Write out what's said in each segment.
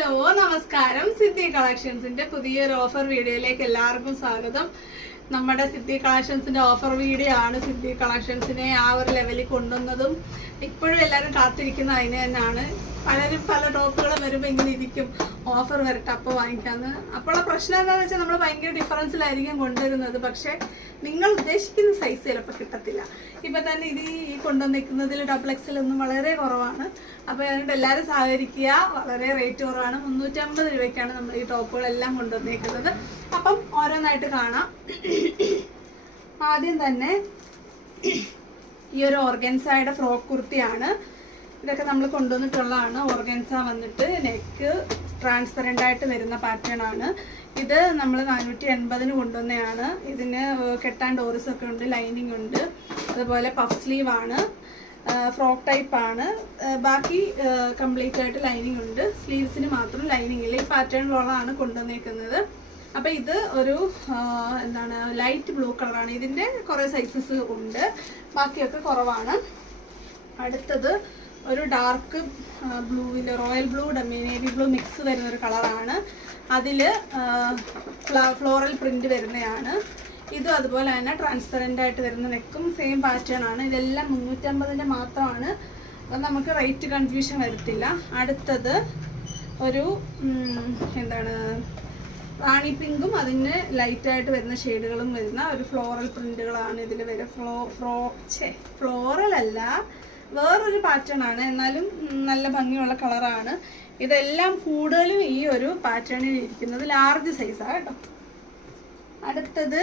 Hello നമസ്കാരം. സിദ്ധി കളക്ഷൻസിന്റെ പുതിയൊരു offer വീഡിയോയിലേക്ക് എല്ലാവർക്കും സ്വാഗതം. നമ്മുടെ സിദ്ധി കളക്ഷൻസിന്റെ ഓഫർ വീഡിയോ ആണ് സിദ്ധി കളക്ഷൻസിനെ ആ ഒരു ലെവലിൽ കൊണ്ടുവന്നതും ഇപ്പോഴും എല്ലാവരും കാത്തിരിക്കുന്ന അതിന് തന്നെയാണ്. പലരും പല ടോപ്പുകൾ വരുമ്പോൾ ഇങ്ങനെ ഇരിക്കും, ഓഫർ വരട്ടെ അപ്പോൾ വാങ്ങിക്കാന്ന്. അപ്പോഴുള്ള പ്രശ്നം എന്താണെന്ന് വെച്ചാൽ നമ്മൾ ഭയങ്കര ഡിഫറൻസിലായിരിക്കും കൊണ്ടുവരുന്നത്. പക്ഷേ നിങ്ങൾ ഉദ്ദേശിക്കുന്ന സൈസ് ചിലപ്പോൾ കിട്ടത്തില്ല. ഇപ്പം തന്നെ ഈ കൊണ്ടുവന്നിരിക്കുന്നതിൽ XXL ഒന്നും വളരെ കുറവാണ്. അപ്പോൾ അതുകൊണ്ട് എല്ലാവരും സഹകരിക്കുക. വളരെ റേറ്റ് കുറവാണ്. 350 രൂപയ്ക്കാണ് നമ്മൾ ഈ ടോപ്പുകളെല്ലാം കൊണ്ടുവന്നിരിക്കുന്നത്. അപ്പം ഓരോന്നായിട്ട് കാണാം. ആദ്യം തന്നെ ഈ ഒരു ഓർഗൻസയുടെ ഫ്രോക്ക് കുർത്തിയാണ്. ഇതൊക്കെ നമ്മൾ കൊണ്ടുവന്നിട്ടുള്ളതാണ്. ഓർഗൻസ വന്നിട്ട് നെക്ക് ട്രാൻസ്പെറൻ്റ് ആയിട്ട് വരുന്ന പാറ്റേൺ ആണ്. ഇത് നമ്മൾ 480 കൊണ്ടുവന്നതാണ്. ഇതിന് കെട്ടാൻ ഡോറിസ് ഒക്കെ ഉണ്ട്, ലൈനിങ് ഉണ്ട്, അതുപോലെ പഫ് സ്ലീവ് ആണ്, ഫ്രോക്ക് ടൈപ്പ് ആണ്. ബാക്കി കംപ്ലീറ്റ് ആയിട്ട് ലൈനിങ് ഉണ്ട്. സ്ലീവ്സിന് മാത്രം ലൈനിങ് ഇല്ല. ഈ പാറ്റേണിലുള്ളതാണ് കൊണ്ടുവന്നേക്കുന്നത്. അപ്പോൾ ഇത് ഒരു ലൈറ്റ് ബ്ലൂ കളറാണ്. ഇതിൻ്റെ കുറേ സൈസസ് ഉണ്ട്, ബാക്കിയൊക്കെ കുറവാണ്. അടുത്തത് ഒരു ഡാർക്ക് ബ്ലൂവിൽ royal blue navy blue mix വരുന്നൊരു കളറാണ്. അതിൽ ഫ്ലോറൽ പ്രിന്റ് വരുന്നതാണ്. ഇതും അതുപോലെ തന്നെ ട്രാൻസ്പെറൻ്റ് ആയിട്ട് വരുന്ന നെക്കും സെയിം പാറ്റേൺ ആണ്. ഇതെല്ലാം 350 മാത്രമാണ്. അപ്പം നമുക്ക് റേറ്റ് കൺഫ്യൂഷൻ വരത്തില്ല. അടുത്തത് ഒരു റാണി പിങ്കും അതിന് ലൈറ്റായിട്ട് വരുന്ന ഷെയ്ഡുകളും വരുന്ന ഒരു ഫ്ലോറൽ പ്രിന്റുകളാണ് ഇതിൽ വരിക. ഫ്ലോറൽ അല്ല, വേറൊരു പാറ്റേൺ ആണ്, എന്നാലും നല്ല ഭംഗിയുള്ള കളറാണ്. ഇതെല്ലാം കൂടുതലും ഈ ഒരു പാറ്റേണിൽ ഇരിക്കുന്നത് ലാർജ് സൈസാണ് കേട്ടോ. അടുത്തത്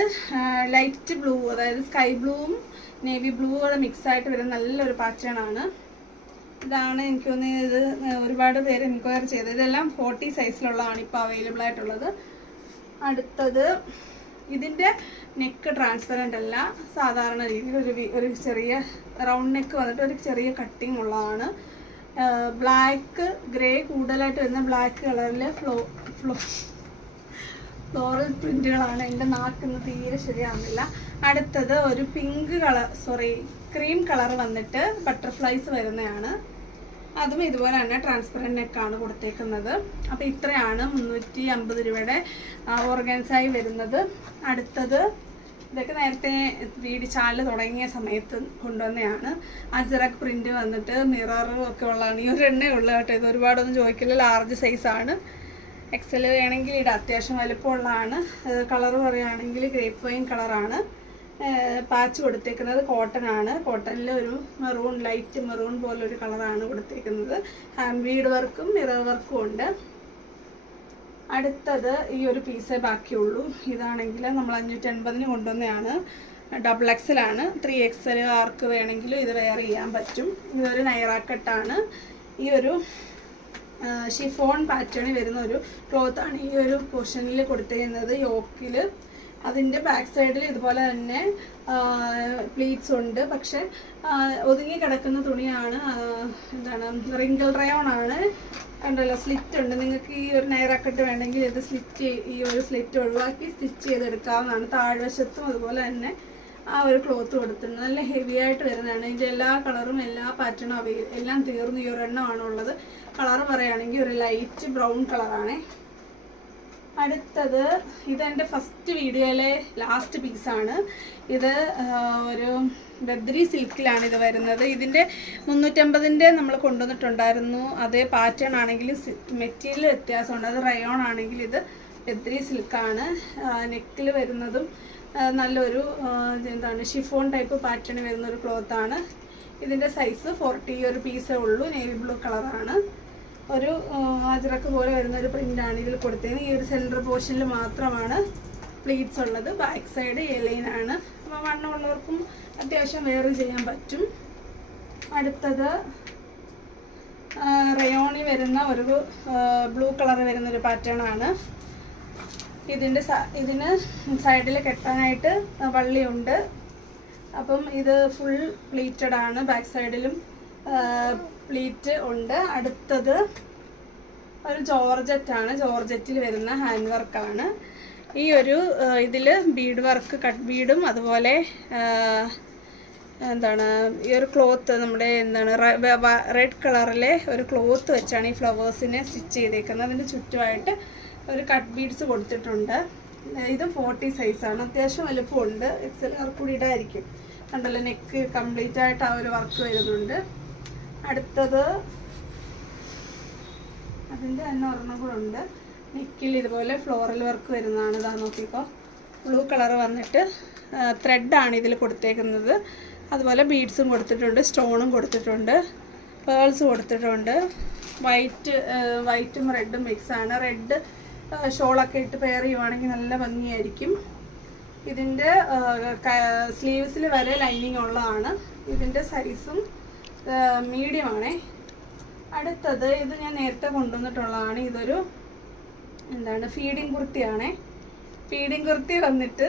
ലൈറ്റ് ബ്ലൂ, അതായത് സ്കൈ ബ്ലൂവും നേവി ബ്ലൂവും മിക്സ് ആയിട്ട് വരുന്ന നല്ലൊരു പാറ്റേൺ ആണ്. ഇതാണ് എനിക്ക് തോന്നുന്നത്. ഇത് ഒരുപാട് പേര് എൻക്വയറി ചെയ്തത്. ഇതെല്ലാം 40 സൈസിലുള്ളതാണ് ഇപ്പോൾ അവൈലബിൾ ആയിട്ടുള്ളത്. അടുത്തത് ഇതിൻ്റെ നെക്ക് ട്രാൻസ്പെറൻ്റ് അല്ല, സാധാരണ രീതിയിൽ ഒരു ചെറിയ റൗണ്ട് നെക്ക് വന്നിട്ട് ഒരു ചെറിയ കട്ടിങ് ഉള്ളതാണ്. ബ്ലാക്ക് ഗ്രേ കൂടുതലായിട്ട് വരുന്ന ബ്ലാക്ക് കളറിൽ ഫ്ലോറൽ പ്രിന്റുകളാണ്. എൻ്റെ നാക്കിന്ന് തീരെ ശരിയാവുന്നില്ല. അടുത്തത് ഒരു ക്രീം കളർ വന്നിട്ട് ബട്ടർഫ്ലൈസ് വരുന്നതാണ്. അതും ഇതുപോലെ തന്നെ ട്രാൻസ്പെറൻറ്റ് നെക്കാണ് കൊടുത്തേക്കുന്നത്. അപ്പോൾ ഇത്രയാണ് 350 രൂപയുടെ ഓർഗൻസായി വരുന്നത്. അടുത്തത് ഇതൊക്കെ നേരത്തെ ചാനൽ തുടങ്ങിയ സമയത്ത് കൊണ്ടുവന്നതാണ്. അജറക് പ്രിന്റ് വന്നിട്ട് മിററും ഒക്കെ ഉള്ളതാണ്. ഈ ഒരു എണ്ണേ ഉള്ളു കേട്ടോ. ഇത് ഒരുപാടൊന്നും ചോദിക്കില്ല, ലാർജ് സൈസാണ്. XL വേണമെങ്കിൽ ഇത് അത്യാവശ്യം വലുപ്പമുള്ളതാണ്. കളർ പറയുകയാണെങ്കിൽ ഗ്രേപ്പ് വൈൻ കളറാണ്. പാച്ച് കൊടുത്തേക്കുന്നത് കോട്ടൺ ആണ്. കോട്ടണിൽ ഒരു ലൈറ്റ് മെറൂൺ പോലൊരു കളറാണ് കൊടുത്തേക്കുന്നത്. ഹാൻഡ് ബീഡ് വർക്കും മിറർ വർക്കും ഉണ്ട്. അടുത്തത് ഈ ഒരു പീസേ ബാക്കിയുള്ളൂ. ഇതാണെങ്കിൽ നമ്മൾ 580 കൊണ്ടുവന്നതാണ്. XXL ആണ്. 3XL ആർക്ക് വേണമെങ്കിലും ഇത് വെയർ ചെയ്യാൻ പറ്റും. ഇതൊരു നൈറാക്കട്ടാണ്. ഈ ഒരു ഷിഫോൺ പാറ്റേണിൽ വരുന്ന ഒരു ക്ലോത്താണ് ഈ ഒരു പോർഷനിൽ കൊടുത്തിരുന്നത്. യോക്കിൽ അതിൻ്റെ ബാക്ക് സൈഡിൽ ഇതുപോലെ തന്നെ പ്ലീറ്റ്സ് ഉണ്ട്. പക്ഷെ ഒതുങ്ങി കിടക്കുന്ന തുണിയാണ്. റിങ്കിൾ റയോൺ ആണ്. കണ്ടല്ലോ, സ്ലിറ്റ് ഉണ്ട്. നിങ്ങൾക്ക് ഈ ഒരു നൈറാക്കട്ട് വേണമെങ്കിൽ ഇത് ഈ ഒരു സ്ലിറ്റ് ഒഴിവാക്കി സ്റ്റിച്ച് ചെയ്തെടുക്കാവുന്നതാണ്. താഴ്വശത്തും അതുപോലെ തന്നെ ആ ഒരു ക്ലോത്ത് കൊടുത്തിട്ടുണ്ട്. നല്ല ഹെവി ആയിട്ട് വരുന്നതാണ്. ഇതിൻ്റെ എല്ലാ കളറും എല്ലാ പാറ്റേണും എല്ലാം തീർന്നു. ഈ ഒരെണ്ണമാണ് ഉള്ളത്. കളർ പറയുകയാണെങ്കിൽ ഒരു ലൈറ്റ് ബ്രൗൺ കളറാണ്. അടുത്തത് ഇതെൻ്റെ ഫസ്റ്റ് വീഡിയോയിലെ ലാസ്റ്റ് പീസാണ്. ഇത് ഒരു ബദ്രി സിൽക്കിലാണ് ഇത് വരുന്നത്. ഇതിൻ്റെ 350 നമ്മൾ കൊണ്ടുവന്നിട്ടുണ്ടായിരുന്നു. അതേ പാറ്റേൺ ആണെങ്കിൽ മെറ്റീരിയൽ വ്യത്യാസമുണ്ട്. അത് റയോൺ ആണെങ്കിൽ ഇത് ബദ്രി സിൽക്കാണ്. നെക്കിൽ വരുന്നതും നല്ലൊരു ഷിഫോൺ ടൈപ്പ് പാറ്റേൺ വരുന്നൊരു ക്ലോത്താണ്. ഇതിൻ്റെ സൈസ് 40 ഒരു പീസേ ഉള്ളൂ. നേവി ബ്ലൂ കളറാണ്. ഒരു അജറക്ക് പോലെ വരുന്നൊരു പ്രിൻ്റാണ് ഇതിൽ കൊടുത്തത്. ഈ ഒരു സെൻറ്റർ പോർഷനിൽ മാത്രമാണ് പ്ലീറ്റ്സ് ഉള്ളത്. ബാക്ക് സൈഡ് എലൈനാണ്. അപ്പോൾ വണ്ണമുള്ളവർക്കും അത്യാവശ്യം വെയർ ചെയ്യാൻ പറ്റും. അടുത്തത് റയോണി വരുന്ന ഒരു ബ്ലൂ കളർ വരുന്നൊരു പാറ്റേൺ ആണ്. ഇതിന് സൈഡിൽ കെട്ടാനായിട്ട് വള്ളിയുണ്ട്. അപ്പം ഇത് ഫുൾ പ്ലീറ്റഡ് ആണ്. ബാക്ക് സൈഡിലും പ്ലീറ്റ് ഉണ്ട്. അടുത്തത് ഒരു ജോർജറ്റാണ്. ജോർജറ്റിൽ വരുന്ന ഹാൻഡ് വർക്കാണ്. ഈ ഒരു ഇതിൽ ബീഡ് വർക്ക്, കട്ട് ബീഡും അതുപോലെ എന്താണ് ഈ ഒരു ക്ലോത്ത് നമ്മുടെ എന്താണ് റെഡ് കളറിലെ ഒരു ക്ലോത്ത് വെച്ചാണ് ഈ ഫ്ലവേഴ്സിനെ സ്റ്റിച്ച് ചെയ്തേക്കുന്നത്. അതിൻ്റെ ചുറ്റുമായിട്ട് ഒരു കട്ട് ബീഡ്സ് കൊടുത്തിട്ടുണ്ട്. ഇത് 40 സൈസാണ്, അത്യാവശ്യം വലുപ്പമുണ്ട്. XL കൂടി ഇടായിരിക്കും. കണ്ടല്ലോ, നെക്ക് കംപ്ലീറ്റ് ആയിട്ട് ആ ഒരു വർക്ക് വരുന്നുണ്ട്. അടുത്തത് അതിൻ്റെ തന്നെ ഒരെണ്ണം കൂടെ ഉണ്ട്. നെക്കിൽ ഇതുപോലെ ഫ്ലോറൽ വർക്ക് വരുന്നതാണ്. ഇതാ നോക്കിക്കോ, ബ്ലൂ കളർ വന്നിട്ട് ത്രെഡാണ് ഇതിൽ കൊടുത്തേക്കുന്നത്. അതുപോലെ ബീഡ്സും കൊടുത്തിട്ടുണ്ട്, സ്റ്റോണും കൊടുത്തിട്ടുണ്ട്, പേൾസ് കൊടുത്തിട്ടുണ്ട്. വൈറ്റും റെഡും മിക്സാണ്. റെഡ് ഷോളൊക്കെ ഇട്ട് പെയർ ചെയ്യുവാണെങ്കിൽ നല്ല ഭംഗിയായിരിക്കും. ഇതിൻ്റെ സ്ലീവ്സിൽ വരെ ലൈനിങ് ഉള്ളതാണ്. ഇതിൻ്റെ സൈസും മീഡിയം ആണേ. അടുത്തത് ഇത് ഞാൻ നേരത്തെ കൊണ്ടുവന്നിട്ടുള്ളതാണ്. ഇതൊരു എന്താണ് ഫീഡിങ് കുർത്തിയാണേ. ഫീഡിങ് കുർത്തി വന്നിട്ട്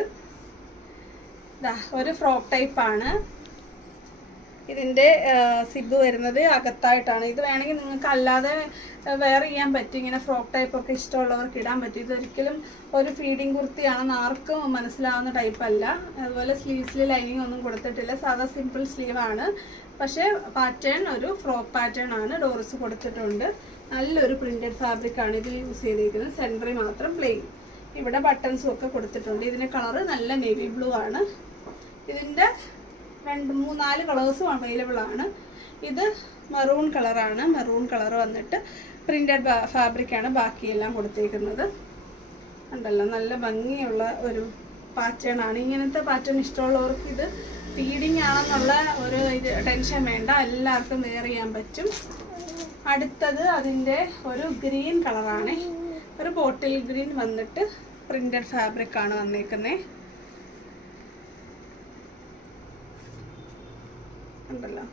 ഒരു ഫ്രോക്ക് ടൈപ്പാണ്. ഇതിൻ്റെ സിബ് വരുന്നത് അകത്തായിട്ടാണ്. ഇത് വേണമെങ്കിൽ നിങ്ങൾക്ക് അല്ലാതെ വെയർ ചെയ്യാൻ പറ്റും. ഇങ്ങനെ ഫ്രോക്ക് ടൈപ്പൊക്കെ ഇഷ്ടമുള്ളവർക്ക് ഇടാൻ പറ്റും. ഇതൊരിക്കലും ഒരു ഫീഡിങ് കുർത്തിയാണെന്ന് ആർക്കും മനസ്സിലാവുന്ന ടൈപ്പല്ല. അതുപോലെ സ്ലീവ്സിൽ ലൈനിങ് ഒന്നും കൊടുത്തിട്ടില്ല, സാധാ സിമ്പിൾ സ്ലീവാണ്. പക്ഷേ പാറ്റേൺ ഒരു ഫ്രോക്ക് പാറ്റേൺ ആണ്. ഡോർസ് കൊടുത്തിട്ടുണ്ട്. നല്ലൊരു പ്രിൻറ്റഡ് ഫാബ്രിക്കാണ് ഇതിൽ യൂസ് ചെയ്തിരിക്കുന്നത്. സെൻറ്ററിൽ മാത്രം പ്ലെയിൻ. ഇവിടെ ബട്ടൺസും ഒക്കെ കൊടുത്തിട്ടുണ്ട്. ഇതിൻ്റെ കളറ് നല്ല നേവി ബ്ലൂ ആണ്. ഇതിൻ്റെ 2-3-4 കളേഴ്സും അവൈലബിൾ ആണ്. ഇത് മെറൂൺ കളറാണ്. മെറൂൺ കളർ വന്നിട്ട് പ്രിൻറ്റഡ് ഫാബ്രിക്കാണ് ബാക്കിയെല്ലാം കൊടുത്തേക്കുന്നത്. ഉണ്ടല്ലോ, നല്ല ഭംഗിയുള്ള ഒരു പാറ്റേൺ ആണ്. ഇങ്ങനത്തെ പാറ്റേൺ ഇഷ്ടമുള്ളവർക്ക് ഇത് ഫീഡിങ് ആണെന്നുള്ള ഒരു ടെൻഷൻ വേണ്ട, എല്ലാവർക്കും വെയർ ചെയ്യാൻ പറ്റും. അടുത്തത് അതിൻ്റെ ഒരു ഗ്രീൻ കളറാണ്. ഒരു ബോട്ടിൽ ഗ്രീൻ വന്നിട്ട് പ്രിൻറ്റഡ് ഫാബ്രിക്കാണ് വന്നേക്കുന്നത്. ഉണ്ടല്ലോ,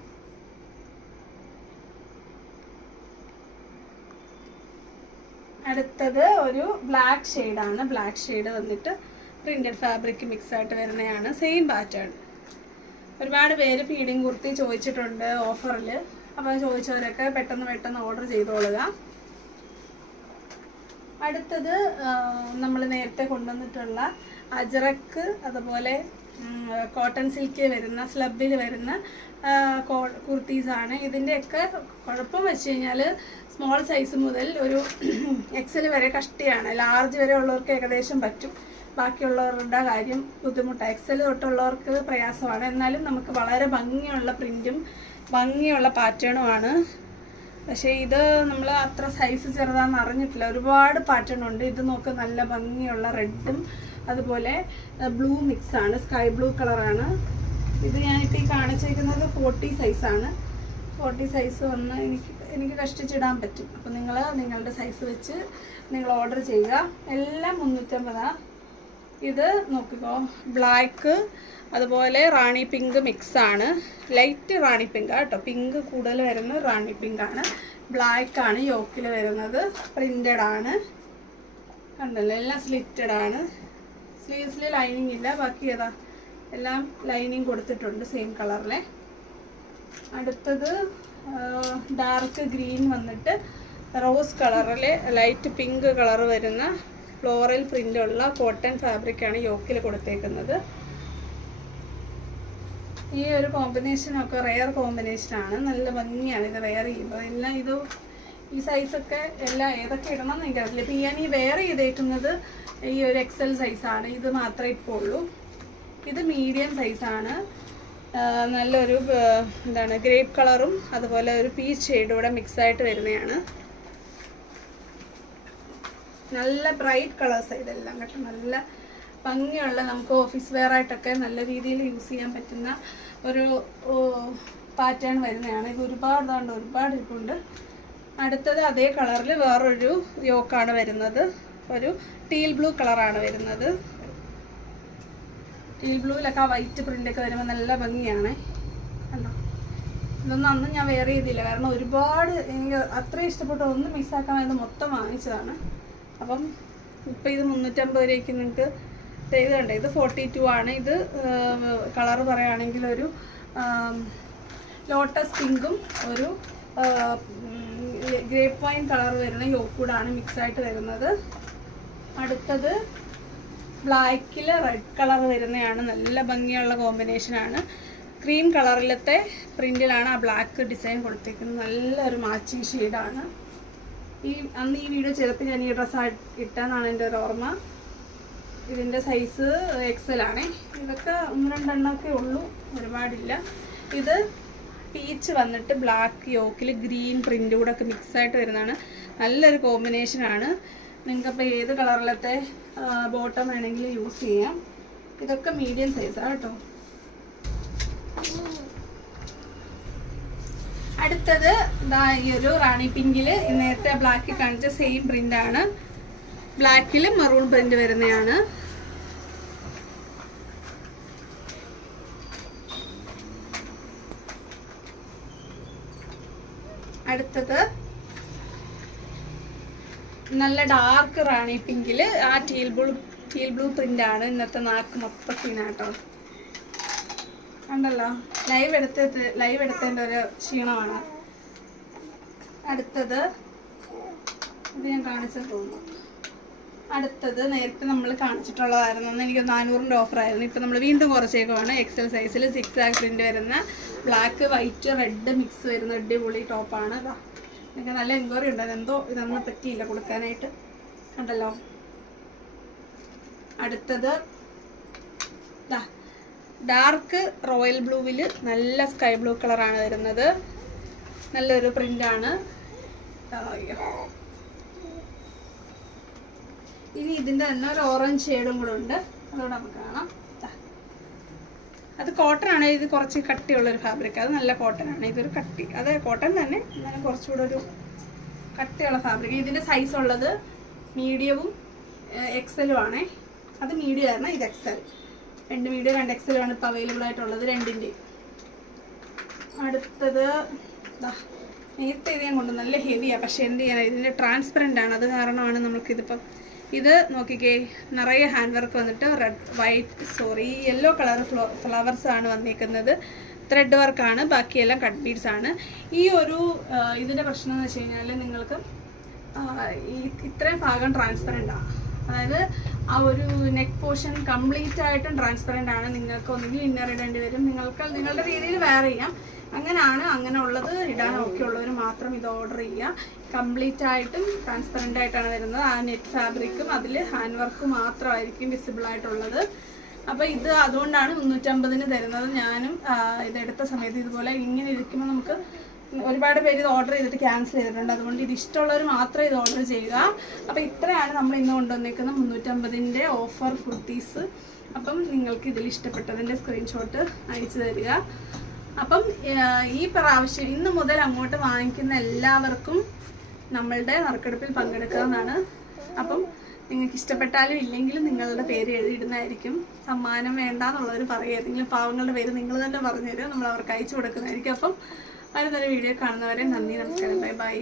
അടുത്തത് ഒരു ബ്ലാക്ക് ഷെയ്ഡാണ്. ബ്ലാക്ക് ഷെയ്ഡ് വന്നിട്ട് പ്രിൻറ്റഡ് ഫാബ്രിക് മിക്സ് ആയിട്ട് വരുന്നതാണ്. Same pattern. ഒരുപാട് പേര് ഫീഡിങ് കുർത്തി ചോദിച്ചിട്ടുണ്ട് ഓഫറിൽ. അപ്പോൾ ചോദിച്ചവരൊക്കെ പെട്ടെന്ന് ഓർഡർ ചെയ്തോളുക. അടുത്തത് നമ്മൾ നേരത്തെ കൊണ്ടുവന്നിട്ടുള്ള അജ്രക്ക്, അതുപോലെ കോട്ടൺ സിൽക്കിൽ വരുന്ന സ്ലബിൽ വരുന്ന കുർത്തീസാണ്. ഇതിൻ്റെയൊക്കെ കുഴപ്പം വെച്ച് കഴിഞ്ഞാൽ സ്മോൾ സൈസ് മുതൽ ഒരു XL വരെ കഷ്ടിയാണ്. ലാർജ് വരെ ഉള്ളവർക്ക് ഏകദേശം പറ്റും. ബാക്കിയുള്ളവരുടെ കാര്യം ബുദ്ധിമുട്ടാണ്. XL തൊട്ടുള്ളവർക്ക് പ്രയാസമാണ്. എന്നാലും നമുക്ക് വളരെ ഭംഗിയുള്ള പ്രിൻറ്റും ഭംഗിയുള്ള പാറ്റേണുമാണ്. പക്ഷേ ഇത് നമ്മൾ അത്ര സൈസ് ചെറുതാണെന്ന് അറിഞ്ഞിട്ടില്ല. ഒരുപാട് പാറ്റേൺ ഉണ്ട്. ഇത് നോക്ക്, നല്ല ഭംഗിയുള്ള റെഡും അതുപോലെ ബ്ലൂ മിക്സാണ്. സ്കൈ ബ്ലൂ കളറാണ്. ഇത് ഞാനിപ്പോൾ ഈ കാണിച്ചേക്കുന്നത് 40 സൈസാണ്. 40 സൈസ് വന്ന് എനിക്ക് കഷ്ടിച്ചിടാൻ പറ്റും. അപ്പോൾ നിങ്ങൾ നിങ്ങളുടെ സൈസ് വെച്ച് നിങ്ങൾ ഓർഡർ ചെയ്യുക. എല്ലാം 350. ഇത് നോക്കിക്കോ, ബ്ലാക്ക് അതുപോലെ റാണി പിങ്ക് മിക്സാണ്. ലൈറ്റ് റാണി പിങ്ക് കേട്ടോ. പിങ്ക് കൂടുതൽ വരുന്നത് റാണി പിങ്കാണ്. ബ്ലാക്കാണ് യോക്കിൽ വരുന്നത്. പ്രിൻറ്റഡ് ആണ്. കണ്ടല്ലോ, എല്ലാം സ്ലിറ്റഡ് ആണ്. സ്ലീവ്സിൽ ലൈനിങ് ഇല്ല, ബാക്കി ഏതാ എല്ലാം ലൈനിങ് കൊടുത്തിട്ടുണ്ട് സെയിം കളറിലെ. അടുത്തത് ഡാർക്ക് ഗ്രീൻ വന്നിട്ട് റോസ് കളറിലെ ലൈറ്റ് പിങ്ക് കളർ വരുന്ന ഫ്ലോറൽ പ്രിൻ്റുള്ള കോട്ടൺ ഫാബ്രിക്കാണ് യോക്കിൽ കൊടുത്തേക്കുന്നത്. ഈ ഒരു കോമ്പിനേഷനൊക്കെ റെയർ കോമ്പിനേഷനാണ്. നല്ല ഭംഗിയാണ് ഇത് വെയർ ചെയ്യുമ്പോൾ. എല്ലാം ഇത് ഈ സൈസൊക്കെ എല്ലാം ഏതൊക്കെ ഇടണം എന്ന് എനിക്കറിയില്ല. ഇപ്പം ഞാൻ ഈ വെയർ ചെയ്തേക്കുന്നത് ഈ ഒരു XL സൈസാണ്. ഇത് മാത്രമേ ഇപ്പോൾ ഉള്ളൂ. ഇത് മീഡിയം സൈസാണ്. നല്ലൊരു എന്താണ് ഗ്രേപ്പ് കളറും അതുപോലെ ഒരു പീച്ച് ഷെയ്ഡും കൂടെ മിക്സായിട്ട് വരുന്നതാണ്. നല്ല ബ്രൈറ്റ് കളേഴ്സ് ഇതെല്ലാം കേട്ടോ. നല്ല ഭംഗിയുള്ള, നമുക്ക് ഓഫീസ് വെയർ ആയിട്ടൊക്കെ നല്ല രീതിയിൽ യൂസ് ചെയ്യാൻ പറ്റുന്ന ഒരു പാറ്റേൺ വരുന്നതാണ്. ഇത് ഒരുപാട് ഇരിപ്പുണ്ട്. അടുത്തത് അതേ കളറിൽ വേറൊരു യോക്കാണ് വരുന്നത്. ഒരു ടീൽ ബ്ലൂ കളറാണ് വരുന്നത്. ടീൽ ബ്ലൂവിലൊക്കെ ആ വൈറ്റ് പ്രിൻ്റൊക്കെ വരുമ്പോൾ നല്ല ഭംഗിയാണ്. കണ്ടോ, ഇതൊന്നും അന്ന് ഞാൻ വെയർ ചെയ്തില്ല. കാരണം ഒരുപാട് എനിക്ക് അത്രയും ഇഷ്ടപ്പെട്ട ഒന്നും മിസ്സാക്കാൻ ഇത് മൊത്തം വാങ്ങിച്ചതാണ്. അപ്പം ഇപ്പം ഇത് 350 രൂപയ്ക്ക് നിങ്ങൾക്ക് ഇത് കണ്ടേ. ഇത് 42 ആണ്. ഇത് കളറ് പറയുകയാണെങ്കിൽ ഒരു ലോട്ടസ് പിങ്കും ഒരു ഗ്രേപ്പ് വൈൻ കളർ വരുന്ന യോക്കൂടാണ് മിക്സായിട്ട് വരുന്നത്. അടുത്തത് ബ്ലാക്കിൽ റെഡ് കളർ വരുന്നതാണ്. നല്ല ഭംഗിയുള്ള കോമ്പിനേഷനാണ്. ക്രീം കളറിലത്തെ പ്രിന്റിലാണ് ആ ബ്ലാക്ക് ഡിസൈൻ കൊടുത്തേക്കുന്നത്. നല്ലൊരു മാച്ചിങ് ഷെയ്ഡാണ്. അന്ന് ഈ വീഡിയോ ചെയ്തപ്പോൾ ഞാൻ ഈ ഡ്രസ്സ് ഇട്ടെന്നാണ് എൻ്റെ ഒരു ഓർമ്മ. ഇതിൻ്റെ സൈസ് XL ആണേ. ഇതൊക്കെ 1-2 എണ്ണമൊക്കെ ഉള്ളൂ, ഒരുപാടില്ല. ഇത് പീച്ച് വന്നിട്ട് ബ്ലാക്ക് യോക്കിൽ ഗ്രീൻ പ്രിൻ്റ് കൂടെ ഒക്കെ മിക്സായിട്ട് വരുന്നതാണ്. നല്ലൊരു കോമ്പിനേഷനാണ്. നിങ്ങൾക്കപ്പോൾ ഏത് കളറിലത്തെ ബോട്ടം വേണമെങ്കിലും യൂസ് ചെയ്യാം. ഇതൊക്കെ മീഡിയം സൈസാണ് കേട്ടോ. അടുത്തത് ഈ ഒരു റാണി പിങ്കിൽ നേരത്തെ ബ്ലാക്കിൽ കാണിച്ച സെയിം പ്രിൻ്റാണ്. ബ്ലാക്കിൽ മറൂൺ പ്രിന്റ് വരുന്നതാണ്. അടുത്തത് നല്ല ഡാർക്ക് റാണി പിങ്കിൽ ആ ടീൽ ബ്ലൂ പ്രിന്റാണ്. ഇന്നത്തെ നാക്ക് മൊത്തം സീനാട്ടോ. കണ്ടല്ലോ, ലൈവ് എടുത്തതിൻ്റെ ഒരു ക്ഷീണമാണ്. അടുത്തത് ഇത് ഞാൻ കാണിച്ചത് തോന്നുന്നു. അടുത്തത് നേരത്തെ നമ്മൾ കാണിച്ചിട്ടുള്ളതായിരുന്നു. അന്ന് എനിക്ക് 400 ഓഫറായിരുന്നു. ഇപ്പം നമ്മൾ വീണ്ടും കുറച്ചേക്കുവാണ്. XL സൈസിൽ 6 ആഗ് പ്രിന്റ് വരുന്ന ബ്ലാക്ക് വൈറ്റ് റെഡ് മിക്സ് വരുന്ന അടിപൊളി ടോപ്പാണ്. എനിക്ക് നല്ല എൻക്വയറി ഉണ്ടായിരുന്നു. എന്തോ ഇതൊന്നും പറ്റിയില്ല കൊടുക്കാനായിട്ട്. കണ്ടല്ലോ. അടുത്തത് ഡാർക്ക് റോയൽ ബ്ലൂവിൽ നല്ല സ്കൈ ബ്ലൂ കളറാണ് വരുന്നത്. നല്ലൊരു പ്രിൻ്റാണ്. ഇനി ഇതിൻ്റെ തന്നെ ഒരു ഓറഞ്ച് ഷെയ്ഡും കൂടെ ഉണ്ട്. അതോടെ നമുക്ക് കാണാം. അത് കോട്ടൺ ആണ്. ഇത് കുറച്ച് കട്ടിയുള്ളൊരു ഫാബ്രിക്. അത് നല്ല കോട്ടൺ ആണ്. ഇതൊരു കട്ടി, അത് കോട്ടൺ തന്നെ, എന്നാലും കുറച്ചുകൂടെ ഒരു കട്ടിയുള്ള ഫാബ്രിക്. ഇതിൻ്റെ സൈസ് ഉള്ളത് മീഡിയവും XL ആണേ. അത് മീഡിയം ആയിരുന്നു, ഇത് XL. 2 മീഡിയം 2 XL ആണ് ഇപ്പോൾ അവൈലബിൾ ആയിട്ടുള്ളത്, രണ്ടിൻ്റെയും. അടുത്തത് നേരത്തെ ഇത് ഞാൻ കൊണ്ട് നല്ല ഹെവിയാണ്. പക്ഷേ എന്ത് ചെയ്യാനാണ്, ഇതിൻ്റെ ട്രാൻസ്പെറൻ്റ് ആണ്. അത് കാരണമാണ് നമുക്കിതിപ്പം ഇത് നോക്കിക്കേ, നിറയെ ഹാൻഡ് വർക്ക് വന്നിട്ട് യെല്ലോ കളർ ഫ്ലവേഴ്സ് ആണ് വന്നിരിക്കുന്നത്. ത്രെഡ് വർക്കാണ്, ബാക്കിയെല്ലാം കട്ട് ബീഡ്സ് ആണ്. ഈ ഒരു ഇതിൻ്റെ പ്രശ്നം എന്ന് വെച്ച് കഴിഞ്ഞാൽ നിങ്ങൾക്ക് ഇത്രയും ഭാഗം ട്രാൻസ്പെറൻ്റ് ആണ്. അതായത് ആ ഒരു നെക്ക് പോർഷൻ കംപ്ലീറ്റ് ആയിട്ടും ട്രാൻസ്പെറൻ്റ് ആണ്. നിങ്ങൾക്ക് ഒന്നുകിൽ ഇന്നർ ഇടേണ്ടി വരും. നിങ്ങളുടെ രീതിയിൽ വെയർ ചെയ്യാം. അങ്ങനെ ഉള്ളത് ഇടാനൊക്കെ ഉള്ളവർ മാത്രം ഇത് ഓർഡർ ചെയ്യുക. കംപ്ലീറ്റ് ആയിട്ടും ട്രാൻസ്പെറൻ്റ് ആയിട്ടാണ് വരുന്നത്. ആ നെറ്റ് ഫാബ്രിക്കും അതിൽ ഹാൻഡ് വർക്ക് മാത്രമായിരിക്കും വിസിബിൾ ആയിട്ടുള്ളത്. അപ്പോൾ ഇത് അതുകൊണ്ടാണ് 350-ന് തരുന്നത്. ഞാനും ഇതെടുത്ത സമയത്ത് ഇതുപോലെ ഇങ്ങനെ ഇരിക്കുമ്പോൾ നമുക്ക് ഒരുപാട് പേര് ഇത് ഓർഡർ ചെയ്തിട്ട് ക്യാൻസൽ ചെയ്തിട്ടുണ്ട്. അതുകൊണ്ട് ഇത് ഇഷ്ടമുള്ളവർ മാത്രം ഇത് ഓർഡർ ചെയ്യുക. അപ്പോൾ ഇത്രയാണ് നമ്മൾ ഇന്ന് കൊണ്ടുവന്നിരിക്കുന്ന 350-ൻ്റെ ഓഫർ കുർത്തീസ്. അപ്പം നിങ്ങൾക്ക് ഇതിൽ ഇഷ്ടപ്പെട്ടതിൻ്റെ സ്ക്രീൻഷോട്ട് അയച്ചു തരിക. അപ്പം ഈ പ്രാവശ്യം ഇന്ന് മുതൽ അങ്ങോട്ട് വാങ്ങിക്കുന്ന എല്ലാവർക്കും നമ്മളുടെ നറുക്കെടുപ്പിൽ പങ്കെടുക്കാവുന്നതാണ്. അപ്പം നിങ്ങൾക്ക് ഇഷ്ടപ്പെട്ടാലും ഇല്ലെങ്കിലും നിങ്ങളുടെ പേര് എഴുതിയിടുന്നതായിരിക്കും. സമ്മാനം വേണ്ടാന്നുള്ളവർ പറയുക. ഏതെങ്കിലും പാവങ്ങളുടെ പേര് നിങ്ങൾ തന്നെ പറഞ്ഞു തരും, നമ്മൾ അവർക്ക് അയച്ചു കൊടുക്കുന്നതായിരിക്കും. അപ്പം അടുത്തൊരു വീഡിയോ കാണുന്നവരെ നന്ദി, നമസ്കാരം, ബൈ ബൈ.